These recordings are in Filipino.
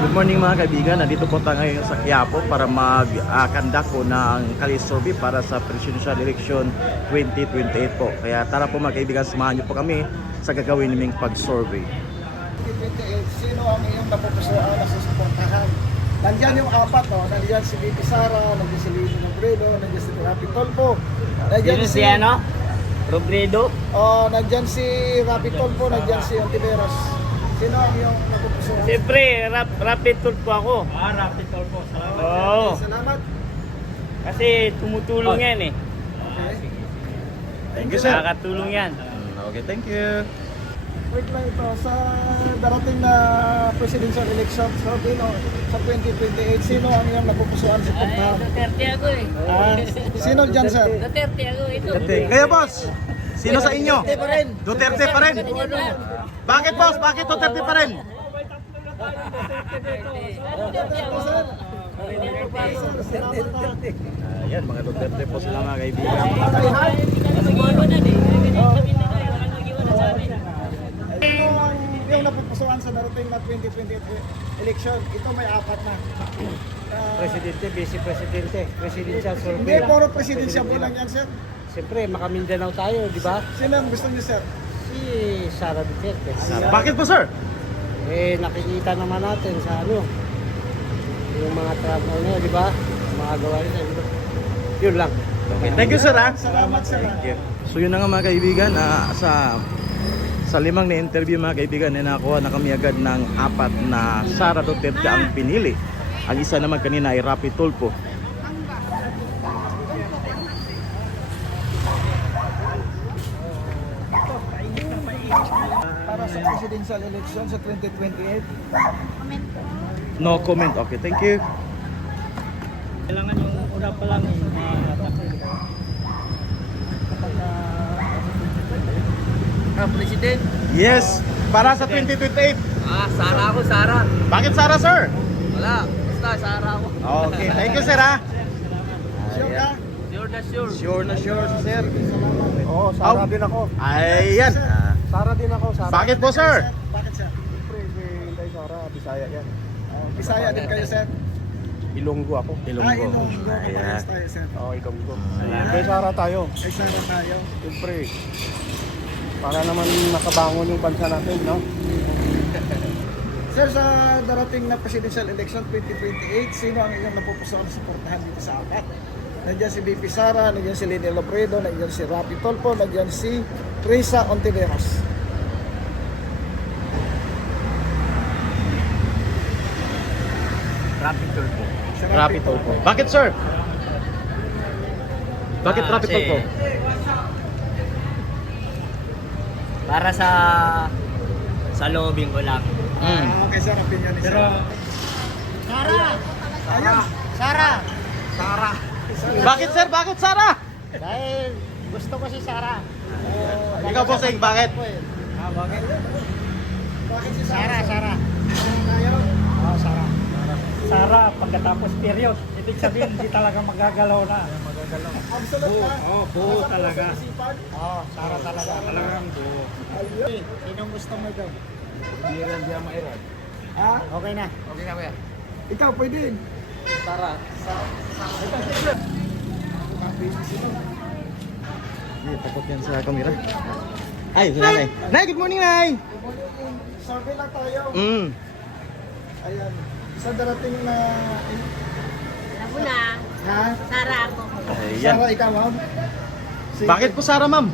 Good morning mga kaibigan, nandito po tayo ngayon sa Quiapo para mag-conduct po ng Kali survey para sa presidential election 2028 po. Kaya tara po mga kaibigan, samahan niyo po kami sa gagawin naming pag-survey. 2028, sino ang iyong napupusuan na susuportahan? Nandiyan yung apat, no? Nandiyan si Vicky Sara, nandiyan si Lino Robredo, nandiyan si Rapi Tolpo, nandiyan Sino si ano? Robredo? nandiyan si Rapi Tolpo, nandiyan si Ontiveros. Sino ang iyong napupusuan? Siyempre, rapid tour po ako. Rapid tour po. Salamat. Oo. Salamat. Kasi tumutulong yan eh. Okay. Thank you sir. Nakakatulong yan. Okay, thank you. Wait lang ito, sa darating na presidential election, so, sa 2028, sino ang iyong napupusuan sa puntahan? Duterte ako eh. Sino dyan, sir? Duterte ako. Ito. Kaya boss, sino sa inyo? Duterte pa rin. Bakit boss? Bakit Duterte pa rin? Ayan, mga Duterte po sila mga kaibigan. Mag-iwanan eh. Sabihin na kayo, walang mag-iwanan sa amin. Ito ang iyong napupusuan sa darating na 2028 election. Ito may apat na. Presidente, Vice Presidente, Presidential Hindi, Survey. puro presidensya po lang yan, sir. Siyempre, makamindanao tayo, di ba? Sino ang gusto niyo, sir? Si Sara Duterte. Bakit po sir? Nakikita naman natin sa yung mga travel niya, di ba? Mga gawa niya, di ba? Yun lang. Okay, thank you sir ha. Salamat, sir. So yun na nga mga kaibigan, sa limang na interview mga kaibigan, nakakuha na kami agad ng apat na Sara Duterte ang pinili. Ang isa naman kanina ay Rapi Tolpo. Para sa presidential election sa 2028, No comment. Okay, thank you. Kailangan yung una pa lang yung President? Yes, para sa 2028. Sara ako, Sara. Bakit Sara sir? Wala. Basta, Sara ako. Okay, thank you sir ha. sure ka? Sure na sure. Sure na sure si sir. Oo, Sara din ako. Ayan. Sara din ako, Sara. Bakit po sir? Bakit, sir? Siyempre, si Inday Sara, Bisaya yan. Bisaya din kayo, sir. Ilonggo ako. Ilonggo. Ilonggo. Ayan. Kapares tayo, sir. Oo, Ilonggo. Inday Sara tayo. Ay, Sara tayo. Siyempre, para naman makabangon yung bansa natin, no? Sir, sa darating na presidential election 2028, sino ang iyong napupusuan na suportahan dito sa apat? Nandiyan si VP Sara, nandiyan si Lino Robredo, nandiyan si Rapi Tolpo, nandiyan si Risa Ontiveros. Rapid tour po. Si Rapi Tolpo. Bakit sir? Bakit Rapi Kasi Tolpo? Para sa lobbying ko lang. Okay, sir, opinion ni sir. Sara! Bakit sir? Bakit Sara? Dahil gusto ko si Sara. Ikaw po sing, bakit? Bakit? Bakit si Sara. Tayo? Oo, Sara. Sara, pagkatapos period. Ibig sabihin, hindi talaga magagalaw na. Absolute na? buo talaga. Isipan? Oo, Sara talaga. Talagang buo. Ayun. Sinong gusto mo daw? Ha? Okay na. Okay na kuya. Ikaw, pwede din. Sara. Ay, takot yan sa camera. Ay, si nanay. Nay, good morning, nay! Survey lang tayo. Ayan. Sa darating na... Ako na. Ha? Sara ako. Ayan. Sara, ikaw, ma'am? Si- Bakit po Sara, ma'am?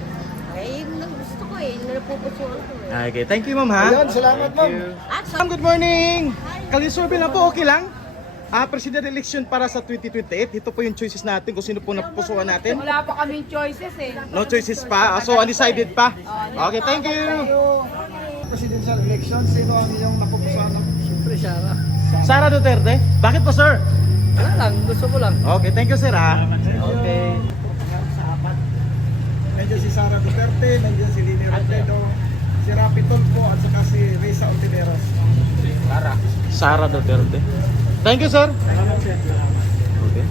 Eh, yung gusto ko eh. Napupusuan ko eh. Okay, thank you, ma'am, ha? Ayun, salamat, ma'am. At Ma'am, good morning! Kali-survey lang po, okay lang? President election para sa 2028. Ito po yung choices natin kung sino po napupusuan natin. wala pa kaming choices eh. No choices pa. So, undecided pa. Okay, thank you. Presidential election, sino ang iyong napupusuan ng... Siyempre, Sara. Sara Duterte. Bakit po, sir? Wala lang. Gusto ko lang. Okay, thank you, sir, ha? Okay. Sa apat. Nandiyan si Sara Duterte, nandiyan si Lini Robredo, si Rapi Tolpo, at saka si Risa Ontiveros. Sara Duterte. Thank you, sir. Salamat, sir. Okay.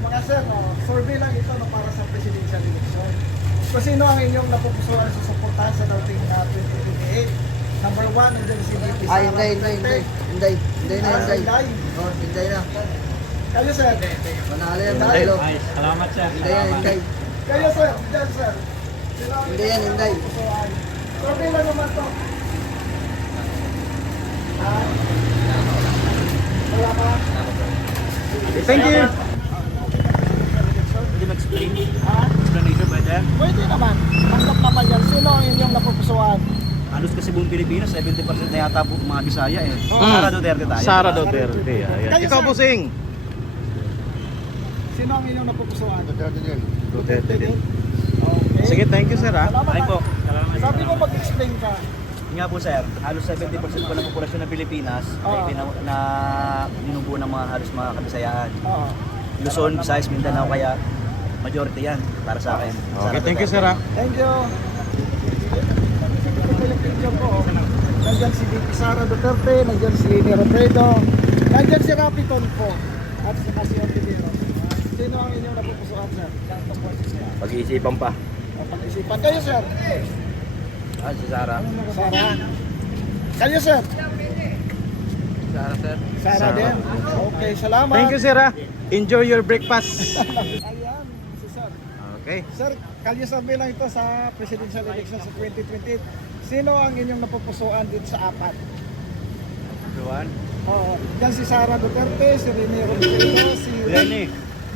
Mga sir, survey lang ito para sa presidential election. Kung sino ang inyong napupusuan sa suportahan sa dating 2028? Number 1, nandiyan si VP Sara. Ay, Inday Oh, Inday na. Kayo sir. Manalo yan, manalo. Salamat sir. Inday. Kayo sir. Diyan sir. Sino ang Inday yan, Inday. napupusuan? Survey lang naman to. Ha? Wala pa? Thank you. Pwede mag-explain? Ha? Explanation pwede? Pwede naman. Tanggap naman yan. Sino ang inyong napupusuan? Halos kasi buong Pilipinas, 70% na yata po mga Bisaya eh. Mm. Sara Duterte tayo. Sara Duterte. Ayan. Kayo, Ikaw, sir. Busing. Sino ang inyong napupusuan? Duterte din. Okay. Sige, thank you sir ha. Salamat. Ay po. Sabi mo mag-explain ka. Nga po sir, halos 70% po ng populasyon ng Pilipinas Oo. ay na binubuo ng mga halos mga kabisayaan. Oo. Luzon, Visayas, Mindanao, kaya majority yan para sa akin. Okay, thank you sir ha. Thank you. Ito yung picture ko. Nandyan si VP Sara Duterte, nandyan si Lini Robredo, nandyan si Rapi Tulfo, at saka si Ontiveros. Sino ang inyong napupusuan, sir? Pag-iisipan pa. O, pag-isipan kayo, sir. Ah, si Sara. Sara. Kayo, sir. Sara sir. Sara Sara. din. Okay, salamat. Thank you sir ha. Enjoy your breakfast. Ayan, si sir. Okay. Sir, kalye survey lang ito sa presidential election sa 2028. Sino ang inyong napupusuan dito sa apat? Everyone. Oo. Yan si Sara Duterte, si Rene Robredo, si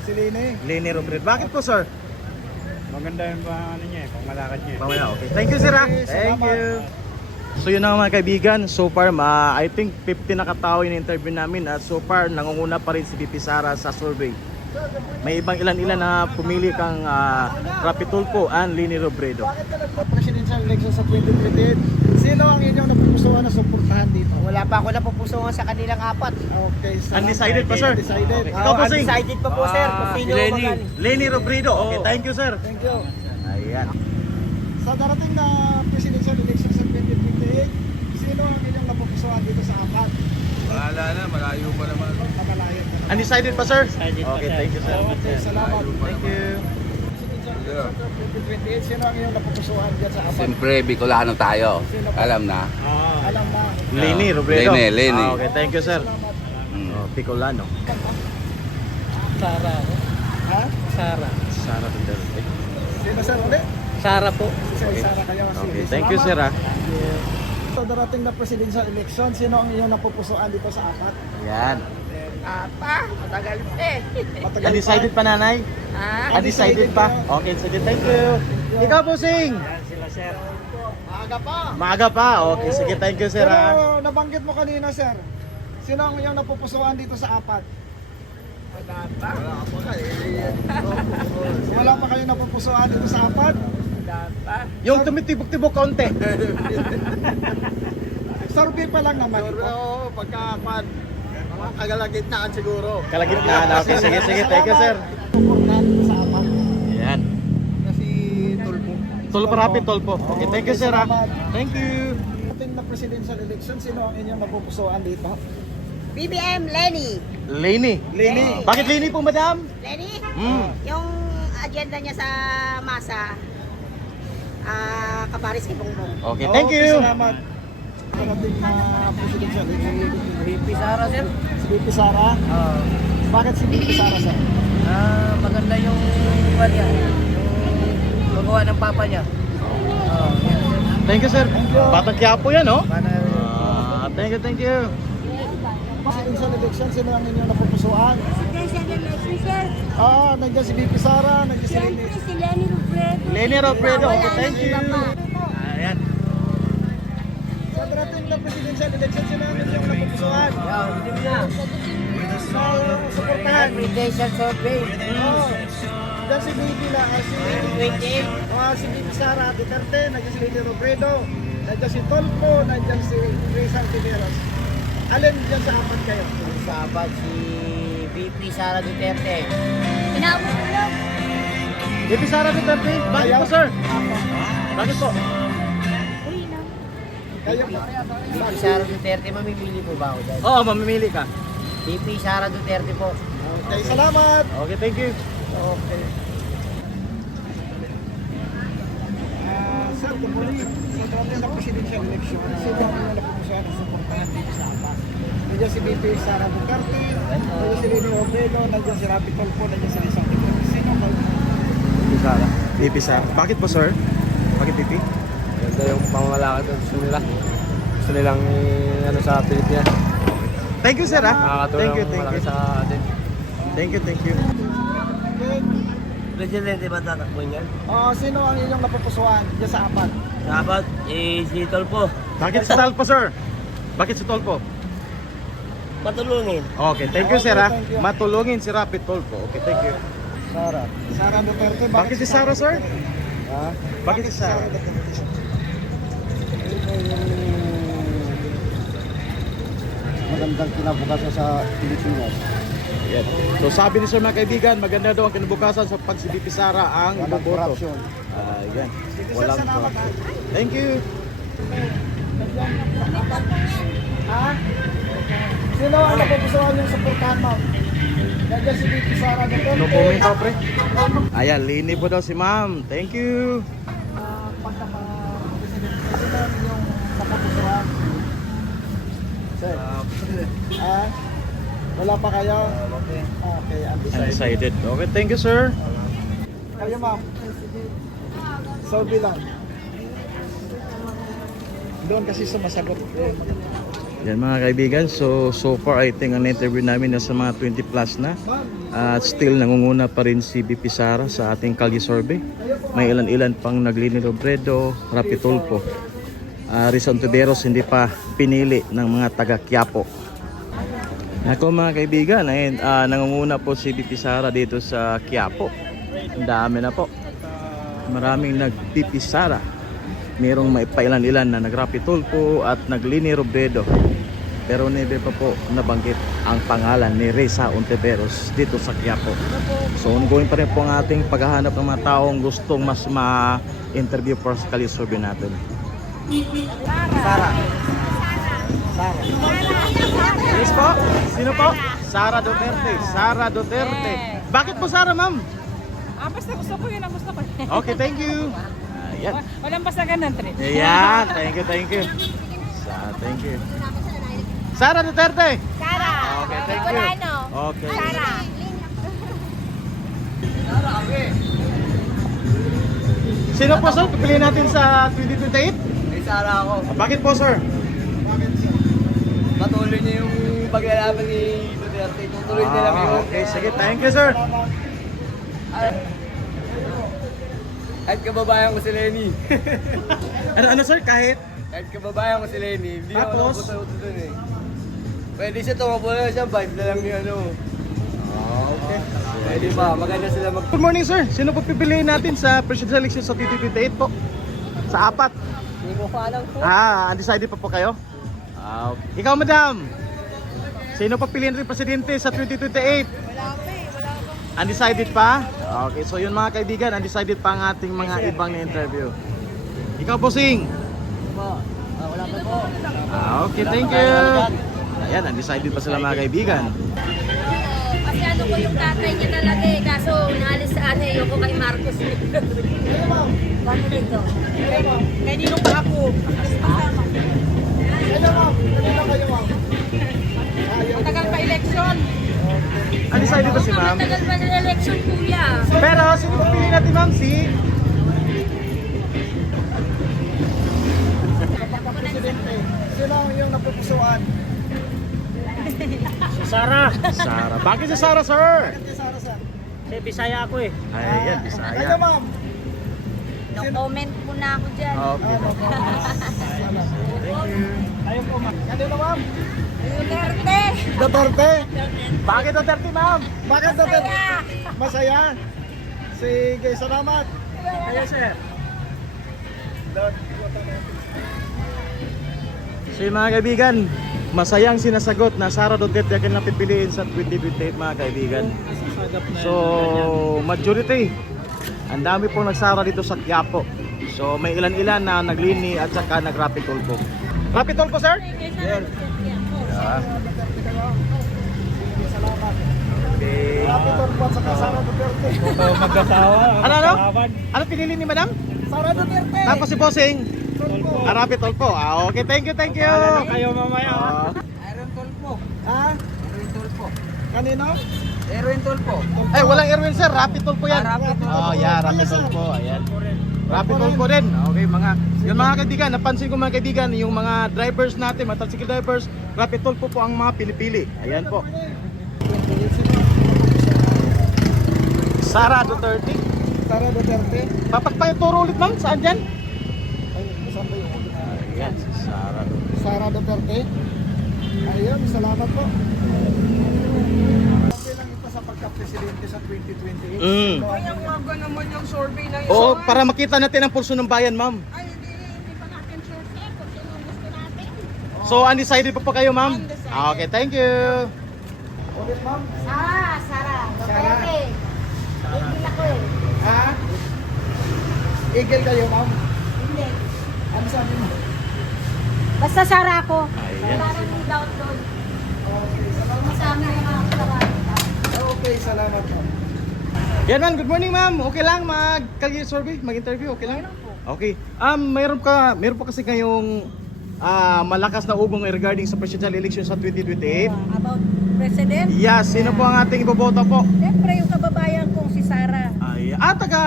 Si Lini. Lini Robredo. Bakit po sir? Maganda yung ano niya, pangmalakad niya. Mamaya, okay. Thank you sir ha. Okay, Thank salamat. you. So yun na nga mga kaibigan, so far I think 50 na katao yung interview namin at so far nangunguna pa rin si VP Sara sa survey. May ibang ilan-ilan na pumili kang Rapi Tulfo and Lini Robredo. Bakit ka nagpa-presidential election sa 2028? Sino ang inyong napupusuan na suportahan dito? Wala pa ako napupusuan sa kanilang apat. Okay, so Undecided pa sir? Undecided. Ikaw po sing? Undecided pa po, sir. Kung sino Lenny. magaling. Lini Robredo. Okay, thank you sir. Thank you. Ayan. Sa darating na presidential election sa 2028, sino ang inyong napupusuan dito sa apat? Wala na, malayo pa naman. Kamalayan ka na. Undecided pa sir? Okay, thank you sir. Okay, salamat. Thank you. Presidential election sa 2028, sino ang inyong napupusuan dyan sa apat? Siyempre, Bicolano tayo. Alam na. Alam na. Lini Robredo. Lini. Okay, thank you sir. Mm. Oh, Bicolano. Sara. Ha? Sara. Sara Duterte. Sino sir ulit? Sara po. Si Sara kayo. Okay, Sige, thank you sir salamat. ha. Sa darating na presidential election, sino ang inyong napupusuan dito sa apat? Ayan. Apa? Matagal eh. Matagal Undecided pa nanay? Ha? Undecided pa? Okay, sige, thank you. Ikaw po sing? Maaga pa. Maaga pa? Okay, sige, thank you sir ha. Pero nabanggit mo kanina, sir. Sino ang iyong napupusuan dito sa apat? Wala pa kayo napupusuan dito sa apat? Yung tumitibok-tibok kaunti. Survey pa lang naman. Oo, pagkakuan. Mga kagalagitnaan siguro. Kalagitnaan. Okay, sige, sige, thank you sir. Pupuntahan dito sa apat. Ayan. Kasi tulpo. Tulpo Rapi Tulfo. Okay, thank you sir ha. Thank you. Ating na presidential election, sino ang inyong napupusuan dito? BBM Lenny. Lini. Lini. Bakit Lini po madam? Lenny? Mm. Yung agenda niya sa masa, Kaparis kay Bongbong. Okay, thank you. Salamat. Ating na presidential election. VP Sara sir. Si VP Sara. Bakit si VP Sara, sir? Maganda yung kanya. Yung magawa ng papa niya. Thank you sir. Thank you. Batang Quiapo yan oh. Thank you, thank you. Presidential election, sino ang inyong napupusuan? Presidential election, sir. Nandiyan si VP Sara, nandiyan si Lini. Siyempre, si Lenny Robredo. Lini Robredo. Wala Okay, thank nang you. iba pa. Ayan. Sa darating na presidential election, sino ang inyong napupusuan? Sa suportahan. Presidential survey. Nandiyan si VP na, si VP Sara Duterte, nandiyan si Lini Robredo, nandiyan si Tulfo, nandiyan si Risa Ontiveros. Alin dyan sa apat kayo? Sabat si VP Sara Duterte. Inabot ko lang. VP Sara Duterte. Bakit po sir? Bakit po? Uy, na. Kayo po. VP Sara Duterte, mamimili po ba ako dyan? Oo, mamimili ka. VP Sara Duterte po. Okay, salamat. Okay, thank you. Okay. Sir, Dito po rin. Sa dati na presidential election, sino ang inyong napupusuan at supportahan dito sa apat? Nandiyan si BP Sara Duterte, nandiyan si Leni Robredo, nandiyan si Rapi Tulfo, nandiyan si Risa Ontiveros. Sino ang kayo? BP Sara. BP Sara. Bakit po sir? Bakit BP? Ganda yung pangalakad ng gusto nila. Gusto nilang ano sa Pilipinas. Thank you sir ah. Nakakatulong Thank you. malaki sa atin. Thank you. Presidente ba tatakbo niyan? Sino ang inyong napupusuan dyan sa apat? Dapat, si Tolpo. Bakit si Tolpo sir? Bakit si Tolpo? Matulungin. Okay, thank you sir ah. Thank you. Matulungin si Rapi Tulfo. Okay, thank you. Sara Duterte. Bakit si Sara sir? Ha? Bakit si Sara? Magandang kinabukasan sa Pilipinas. Yan. So sabi ni sir mga kaibigan, maganda daw ang kinabukasan sa pag si BP Sara ang Walang boboto. corruption. Yan. Walang corruption. Thank you. Ha? Sino ang napupusuan yung suportahan mo? Nandiyan si BP Sara Duterte. No comment pa pre. Ayan, lini po daw si ma'am. Thank you. Pagka-presidente, sino ang inyong napupusuan? Sir? Wala pa kayo? Okay, undecided. Undecided. Okay, thank you sir. Kayo ma'am? Sorby lang. Doon kasi sumasagot. Yan mga kaibigan, so far I think ang interview namin nasa mga 20 plus na. At still nangunguna pa rin si BP Sara sa ating Kalye survey. May ilan-ilan pang naglini Robredo, Rapi Tulfo. Risa Ontiveros hindi pa pinili ng mga taga Quiapo. Ako mga kaibigan, ayun, nangunguna po si BP Sara dito sa Quiapo. Ang dami na po. Maraming nag-BP Sara. Merong may pailan-ilan na nag-Rapi Tulfo at naglini Robredo. Pero never pa po nabanggit ang pangalan ni Risa Ontiveros dito sa Quiapo. So ongoing pa rin po ang ating paghahanap ng mga taong gustong mas ma-interview for sa Kalye survey natin. Sara. Yes po? Sino po? Sara Duterte. Sara Duterte. Bakit po Sara ma'am? Basta gusto ko yun ang gusto ko. Okay, thank you. Ayan. Walang basagan ng trip. Ayan, thank you. Thank you. Sara Duterte. Sara. Okay, thank you. Bicolano. Okay. Sara. Sino po sir? Pipiliin natin sa 2028? May Sara ako. Bakit po sir? Patuloy niya yung paglalaban ni Duterte. Tutuloy nila yun. Okay, sige. Thank you sir. Kahit kababayan ko si Lenny. Ano sir? Kahit? Kahit kababayan ko si Lenny. Hindi ako Tapos? nakapunta dun eh. Pwede siya tumakbo na siya. Vibe na lang yung ano. Okay. Pwede ba? Maganda sila mag... Good morning sir. Sino po pipiliin natin sa presidential election sa 2028 po? Sa apat? Hindi mo pa alam po. Undecided pa po kayo? Okay. Ikaw madam? Sino pa piliin rin presidente sa 2028? Undecided pa? Okay, so yun mga kaibigan, undecided pa ang ating mga ibang na-interview. Ikaw po sing? Wala pa po. Okay, thank you. Ayan, undecided pa sila mga kaibigan. Kasi ano ko yung tatay niya talaga eh. Kaso naalis sa ano eh. Yung ko kay Marcos. Paano dito? Kaya di nung ako. Ano ma'am? Ano kayo ma'am? Matagal pa election. Undecided pa si ma'am? Matagal pa ng election kuya. Pero sino pa piliin natin ma'am? Si? Presidente, sino ang iyong napupusuan? Sara. Bakit si Sara sir? Kaya Sara sir. Kasi Bisaya ako eh. Ayan, Kayo Bisaya. ma'am? No comment muna ako dyan. Okay. Kayo po ma'am. Kanino ma'am? Duterte. Duterte. Bakit Duterte ma'am? Bakit Duterte? Masaya. Sige, salamat. Kayo sir. So yung mga kaibigan, masayang sinasagot na Sara Duterte ang kanilang pipiliin sa 2028 mga kaibigan. So majority, ang dami pong nagsara dito sa Quiapo. So may ilan-ilan na naglini at saka nag-Rapi Tulfo. Rapi Tulfo sir? Yes. Okay. Rapi Tulfo at saka Sara Duterte. Ano? Ano pinili ni madam? Sara Duterte. Tapos si Bossing. Tulfo. Rapi Tulfo. Okay, thank you, thank you. Kayo mamaya. Aaron Tulfo. Ha? Erwin Tulfo. Kanino? Erwin Tulfo. Ay, walang Erwin sir, Rapi Tulfo yan. Rapi Tulfo. Oh, yeah, Rapi Tulfo. Ayan. Rapi Tulfo din. Okay, yung mga kaibigan, napansin ko mga kaibigan, yung mga drivers natin, mga tricycle drivers, Rapi Tulfo po ang mga pinipili. Ayan po. Sara Duterte. Sara Duterte. Papagpayoturo ulit ma'am, saan dyan? Ay, saan ba yung Ayan, si Sara Duterte. Sara Duterte. Ayun, salamat po. Okay lang ito sa pagka-presidente sa 2028. Mm. Kaya mga naman yung survey na Oo, para makita natin ang pulso ng bayan ma'am. Ay, hindi pa natin sure sir kung sino ang gusto natin. So, undecided pa po kayo ma'am? Okay, thank you. Ulit, ma'am. Sara. Duterte. Hindi ako eh. Ha? Igil kayo, ma'am. Hindi. Ano sabi mo? Basta Sara ako. Ayan. Wala nang doubt doon. Okay, salamat. Masama yung mga katawan. Okay, salamat, ma'am. Yan ma'am, good morning ma'am. Okay lang mag-career survey, mag-interview, okay lang? Okay. Mayroon po kasi ngayong malakas na ugong regarding sa presidential election sa 2028. About President? Yes, sino po ang ating iboboto po? Siyempre yung kababayan kong si Sara. Taga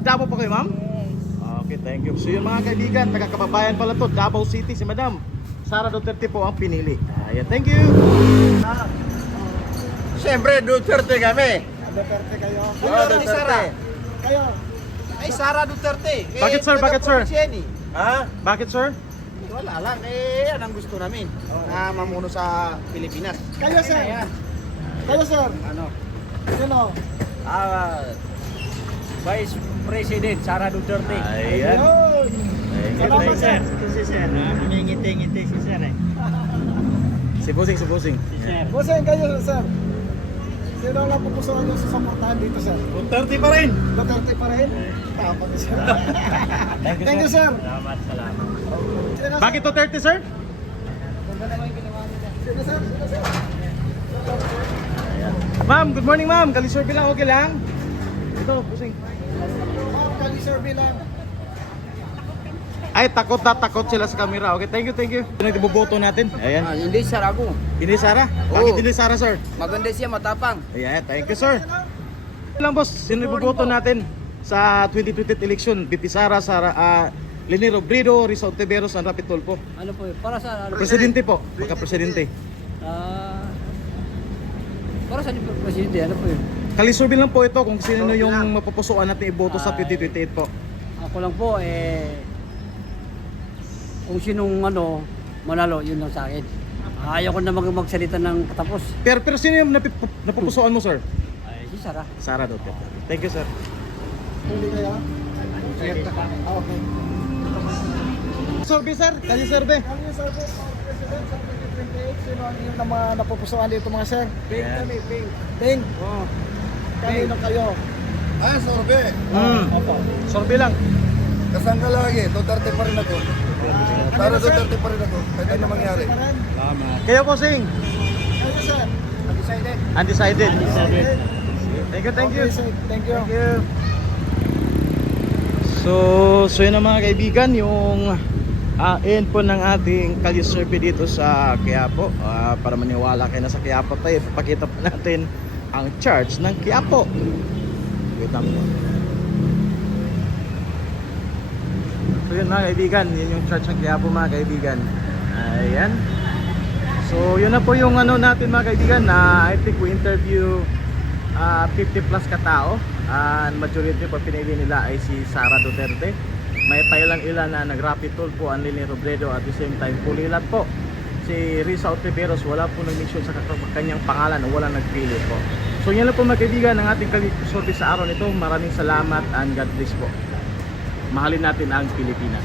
Davao po kayo ma'am? Yes. Okay, thank you. So yung mga kaibigan, taga kababayan pala to, Davao City, si Madam Sara Duterte po ang pinili. Ayan, thank you. Siyempre, Duterte kami. Duterte kayo. Oo, Duterte. Kayo. Ay, Sara Duterte. Bakit, sir? Bakit, sir? Ha? Bakit sir? Wala lang. Yan ang gusto namin. Na mamuno sa Pilipinas. Kayo, sir. Kayo, sir. Ano? Sino? Vice President Sara Duterte. Ayan. Ayun. Salamat, sir. Si Sir. Ngiti-ngiti si Sir eh. Si Busing. Bossing, kayo, sir. Sino ang napupusuan nyo sa suportahan dito, sir? Duterte pa rin. Duterte pa rin? Tama ka, sir. Thank you, sir. Salamat. Sino, sir? Bakit Duterte sir? Sino, sir? Sino, sir? Ma'am, good morning ma'am. Kalisurvey lang, okay lang? Ito, Busing. Ma'am, kali-survey lang. Ay, takot sila sa camera. Okay, thank you. Sino yung iboboto natin? Ayan. Hindi sir ako. Hindi Sara? Bakit hindi Sara, sir? Maganda siya, matapang. Ayan, thank you, sir. Lang, boss. Sino yung iboboto natin sa 2028 election? BP Sara, Leni Robredo, Risa Ontiveros, and Rapi Tulfo. Ano po yun? Para sa Presidente po. Pagka-presidente. Para sa Presidente, ano po yun? Kalisurvey lang po ito kung sino yung mapupusuan natin iboto sa 2028 po. Ako lang po kung sinong manalo, yun lang sa akin. Ayaw ko na magsalita ng patapos. Pero sino yung napupusuan mo, sir? Ay, si Sara. Sara Duterte. Thank you, sir. Hindi kaya? Okay. Survey, sir. Kasi survey. Kami yung survey for President sa 2028. Sino ang inyong napupusuan dito, mga sir? Ping kami, Ping. Kanino kayo? Sorbe. Opo. Survey lang. Kasangga lagi. Duterte pa rin ako. Sara Duterte pa rin ako. Kahit ano mangyari. Pa rin? Kayo po, Sing. Kayo, sir? Undecided. Thank you. Okay, sir. Thank you. Thank you. So yun na mga kaibigan, yung end po ng ating Kalye survey dito sa Quiapo. Para maniwala kayo na sa Quiapo tayo, papakita po natin ang charts ng Quiapo. Wait lang po. So yun mga kaibigan, yun yung charts ng Quiapo mga kaibigan. Ayan. So yun na po yung natin mga kaibigan, na I think we interview 50 plus katao. Majority po pinili nila ay si Sara Duterte. May pailan-ilan na nag-Rapi Tulfo, ang Leni Robredo, at the same time pulilat po si Risa Ontiveros. Wala po nag-mission sa kanyang pangalan, wala nagpili po. So yan lang po mga kaibigan ng ating survey sa araw nito. Maraming salamat and God bless po. Mahalin natin ang Pilipinas.